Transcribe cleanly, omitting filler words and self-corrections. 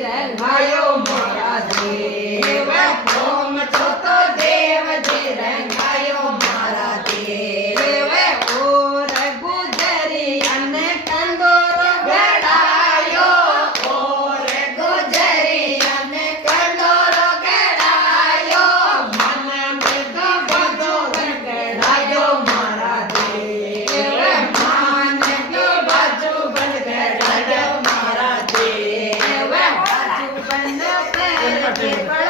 રંગાયો મારા દેવ ભોમ છો તો દેવજી રંગાયો મારા દેવ ઓ રઘુજરી અને કંદોરો ગડાયો ઓ રઘુજરી અને કંદોરો ગડાયો મન મેં બધો ગડાયો મારા દેવ મન કે બાજુ ગડાયો મારા દેવ બાજુ બંધ